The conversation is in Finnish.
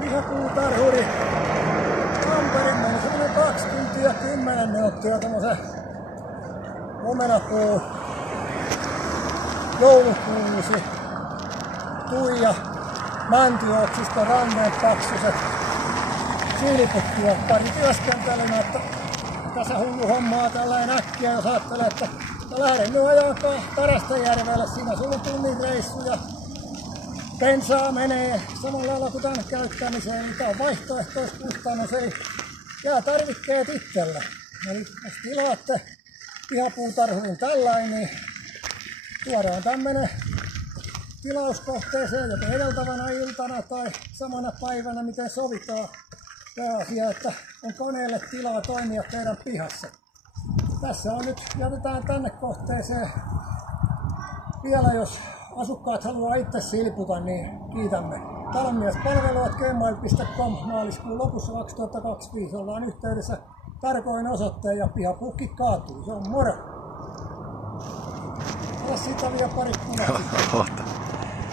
Pihapuutarhuri Tampereen meni semmonen 2 tuntia 10 minuuttia tommosen omenapuu joulukuusi Tuija mäntyoksista ranteen paksuset silput ja pari työskentelynä, että tässä hullu hommaa tällainen äkkiä, jos ajattelee, että lähden nyt ajaa Tarastajärvelle, siinä sulla on tunnin reissu ja bensaa menee samalla lailla kuin tänne käyttämiseen, eli tää on vaihtoehtoiskustannus, ei jää tarvikkeet itselle. Eli jos tilaatte pihapuutarhurin tällainen, niin tuodaan tämmönen tilauskohteeseen joko edeltävänä iltana tai samana päivänä, miten sovitaan. Pääasia, että on koneelle tilaa toimia teidän pihassa. Tässä on nyt, jätetään tänne kohteeseen. Vielä jos asukkaat haluaa itse silputa, niin kiitämme. Talonmiespalvelu@gmail.com maaliskuun lopussa 2025 ollaan yhteydessä tarkoin osoitteen ja pihapukki kaatuu. Se on moro! Ota siitä vielä pari kuvat.